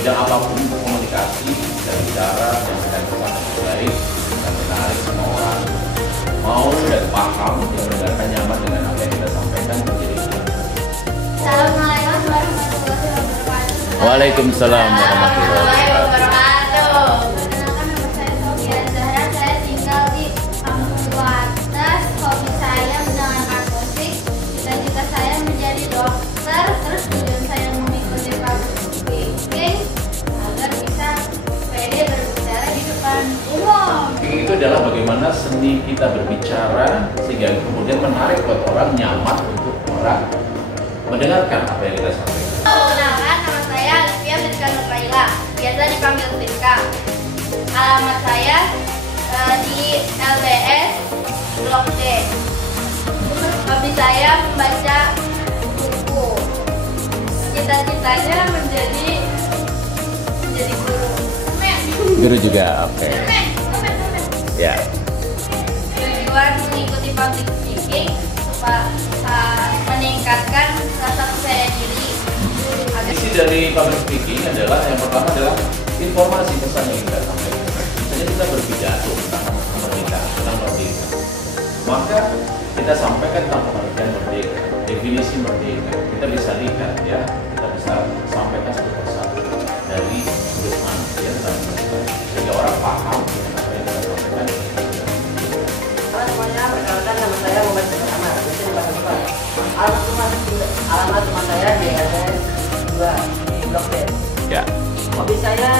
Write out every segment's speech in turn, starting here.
bidang apapun komunikasi dan bicara yang akan pesan yang baik dan menarik semua orang mau dan paham yang mendengarkan nyaman dengan apa yang kita sampaikan menjadi. Assalamualaikum warahmatullahi wabarakatuh. Waalaikumsalam warahmatullahi wabarakatuh. Perkenalkan, nama saya Sofia Zahra. Saya tinggal di Kampung Wates. Hobi saya mendengarkan musik. Cita-cita saya menjadi dokter. Terus tujuan saya mengikuti public speaking agar bisa pede berbicara di depan umum. Itu adalah bagaimana seni kita berbicara sehingga kemudian menarik buat orang, nyaman untuk orang mendengarkan apa yang kita sampaikan. Perkenalkan, nama saya Alfia Rizka Nurlaila, biasa dipanggil Rizka. Alamat saya di LBS Blok D. Hobi saya membaca buku. Cita-citanya menjadi guru. Guru juga, oke. Ya. Tujuan mengikuti public speaking supaya meningkatkan rasa percaya diri. Isi dari public speaking adalah yang pertama adalah informasi pesan yang kita sampaikan. Misalnya kita berpidato tentang kemerdekaan, tentang merdeka, maka kita sampaikan tentang pengertian merdeka, definisi merdeka. Kita bisa lihat ya, kita bisa sampaikan satu persatu dari sudut manusia tentang merdeka, sehingga orang paham dengan apa yang kita sampaikan. Halo semuanya, perkenalkan nama saya Muhammad Bersama. Biasa dipanggil Pak. Alamat rumah saya di LBS 2 di Blok D. Ya. Hobi saya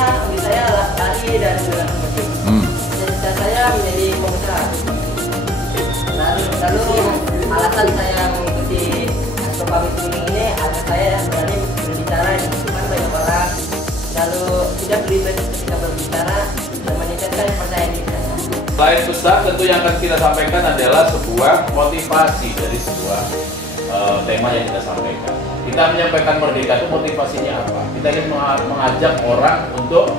lari dan mendengarkan musik. Cita-cita saya menjadi pengusaha. Lalu alasan saya mengikuti public speaking ini agar saya berani berbicara di depan banyak orang. Lalu tidak beribad ketika berbicara dan meningkatkan percaya diri saya. Selain besar, tentu yang akan kita sampaikan adalah sebuah motivasi dari sebuah tema yang kita sampaikan. Kita menyampaikan merdeka itu motivasinya apa? Kita ingin mengajak orang untuk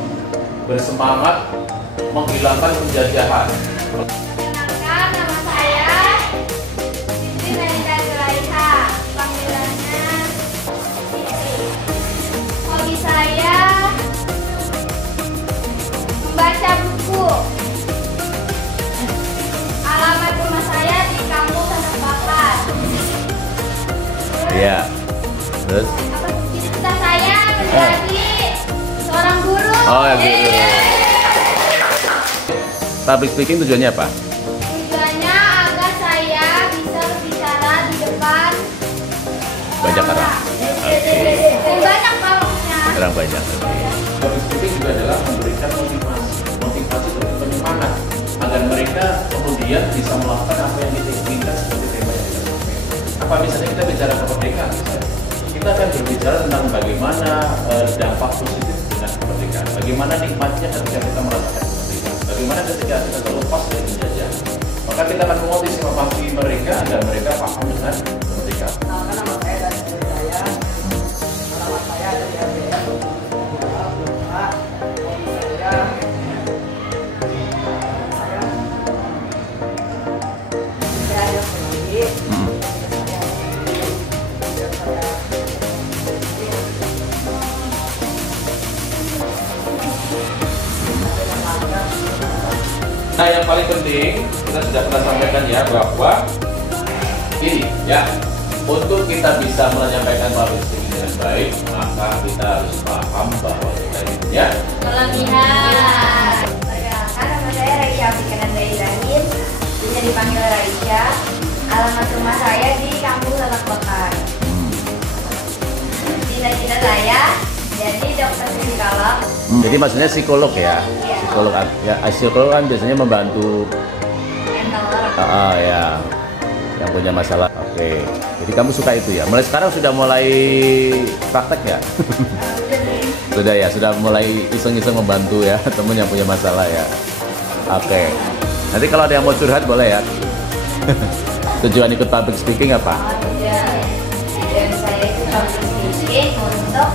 bersemangat menghilangkan penjajahan. Perkenalkan, nama saya Siti Nalita Zulaikha, panggilannya Siti. Hobi saya membaca buku. Alamat rumah saya di Kampung Sandak Bakar. Iya. Terus? Cita saya menjadi seorang guru. Oh, ya, guru. Public speaking tujuannya apa? Tujuannya agar saya bisa berbicara di depan Banyak orang. Oke. Dan banyak maksudnya. Orang banyak. Public speaking juga adalah memberikan motivasi untuk penyemangat agar mereka kemudian bisa melakukan apa yang kita inginkan seperti tema yang kita sampaikan. Apa misalnya kita bicara kemerdekaan, misalnya kita akan berbicara tentang bagaimana dampak positif dengan kemerdekaan, bagaimana nikmatnya ketika kita merasakan kemerdekaan, bagaimana ketika kita terlepas dari penjajahan. Maka kita akan memotivasi mereka agar mereka paham dengan kemerdekaan. Perkenalkan, nama saya dan istri saya. Alamat saya ada di LBS 2 Blok A. Hobi saya belajar sendiri. Nah, yang paling penting kita sudah pernah sampaikan ya bahwa ini ya, untuk kita bisa menyampaikan public speaking dengan baik, maka kita harus paham bahwa kita ini punya Kelebihan. Perkenalkan, nama saya Raisya Afrikan Dairahin, bisa dipanggil Raisya. Alamat rumah saya di Kampung Sandak Bakar. Cita-cita saya jadi dokter psikolog. Jadi maksudnya psikolog ya? Iya. Psikolog kan biasanya membantu Mental orang. ya, yang punya masalah. Oke. Jadi kamu suka itu ya? Mulai sekarang sudah mulai praktek ya? Sudah ya, sudah mulai iseng-iseng membantu ya temen yang punya masalah ya. Oke. Nanti kalau ada yang mau curhat boleh ya. Tujuan ikut public speaking apa? Tujuan saya itu public speaking untuk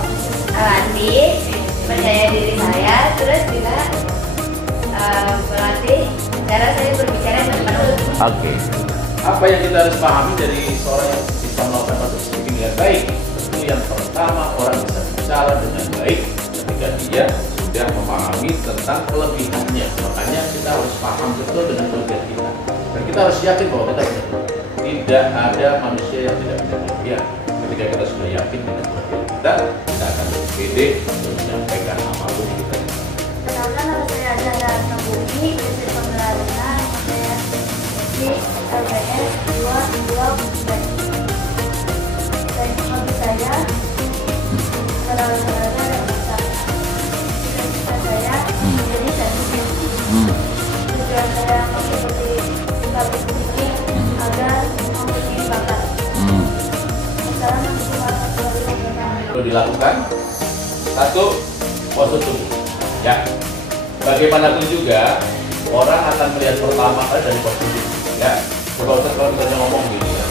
melatih percaya diri saya, terus juga melatih cara saya berbicara di depan umum. Oke. Apa yang kita harus pahami dari seorang yang bisa melakukan public speaking dengan baik? Tentu yang pertama, orang bisa bicara dengan baik, ketika dia sudah memahami tentang kelebihannya. Makanya kita harus paham betul dengan kelebihan kita, dan kita harus yakin bahwa kita benar. Tidak ada manusia yang tidak punya kelebihan. Ketika kita sudah yakin dengan kelebihan kita akan lebih pede untuk menyampaikan apapun kita. Kenalkan, nama saya Zahra Nabumi, dari Pemelarunan, saya di LBS 22. Dan hobi saya olahraga dan masak. Cita-cita saya menjadi santri. Tujuan saya mengikuti public speaking agar mempunyai bakat. Assalamualaikum warahmatullahi wabarakatuh. Perlu dilakukan satu, postur tubuh. Ya, bagaimanapun juga orang akan melihat pertama kali dari postur tubuh. Ya, kalau kita ngomong gini ya,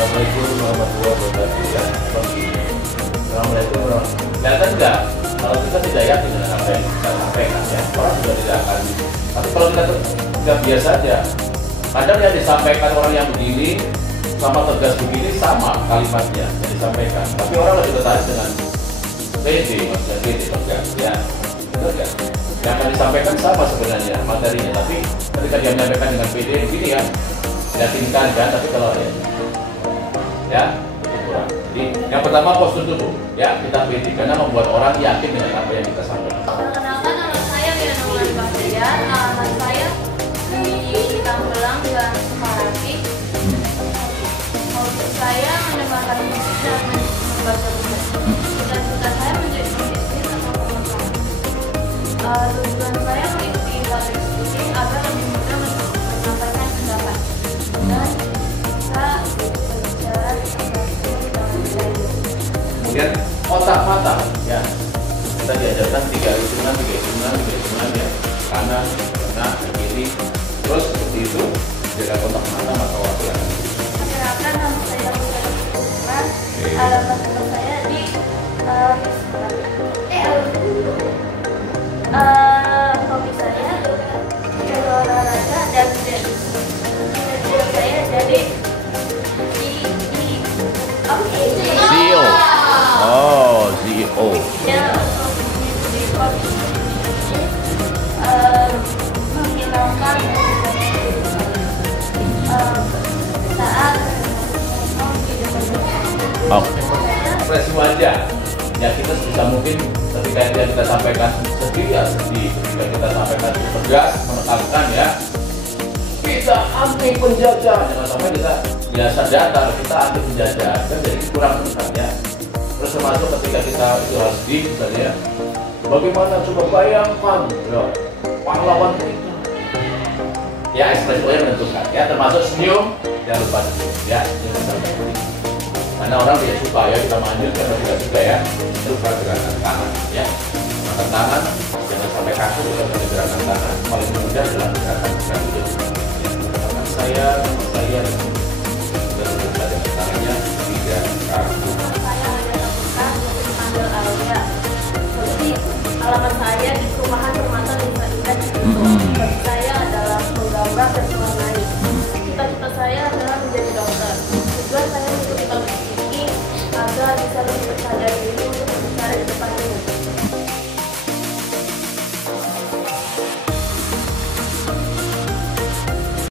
Assalamualaikum warahmatullahi wabarakatuh. Ya, Assalamualaikum warahmatullahi. Kelihatan enggak? Kalau kita tidak yakin dengan apa yang kita sampaikan, ya, orang juga tidak akan. Tapi kalau kita tidak biasa aja, kadang yang disampaikan orang yang begini sama tegas begini sama kalimatnya yang disampaikan. Tapi orang lebih tertarik dengan PD, maksudnya PD tegas, ya. Betul kan? Yang akan disampaikan sama sebenarnya materinya, tapi ketika dia menyampaikan dengan PD begini ya, yakinkan kan, tapi kalau ya itu kurang. Jadi yang pertama postur tubuh, ya kita PD karena membuat orang yakin dengan apa yang kita sampaikan. Perkenalkan, nama saya Wianungan Bahtiar, alamat saya di Tambelang dan Sukarati. Hobi saya mendengarkan musik dan membaca buku. Cita-cita saya menjadi pebisnis atau pengusaha. Tujuan saya mengikuti public speaking agar lebih mudah menyampaikan pendapat dan bisa berbicara di tempat umum dengan baik. Kemudian otak mata, ya kita diajarkan 3 hitungan ya, kanan, tengah, kiri, terus seperti itu jaga kontak mata waktu yang Perkenalkan, nama saya Wianungan Bahtiar, alamat rumah saya di hobi saya berolahraga dan cita-cita saya jadi CEO. Oh, CEO. ya menghilangkan saat di depan Oke. ekspresi wajah. Ya kita sebisa mungkin ketika yang kita sampaikan sedih ya sedih, ketika kita sampaikan tegas menekankan ya kita anti penjajah, jangan sampai kita biasa datar, kita anti penjajah kan jadi kurang menekan ya. Terus termasuk ketika kita itu harus di misalnya bagaimana coba bayangkan ya pahlawan kita ya, ekspresi wajah menentukan ya, termasuk senyum jangan lupa senyum ya, senyum sampai karena orang tidak suka ya kita manjur, karena tidak suka ya lupa gerakan tangan ya, gerakan tangan jangan sampai kaku, dengan gerakan tangan paling mudah adalah gerakan itu ya, gerakan saya dan lupa dengan tangannya tidak kaku. saya ada lakukan untuk panggil Alia. Jadi alamat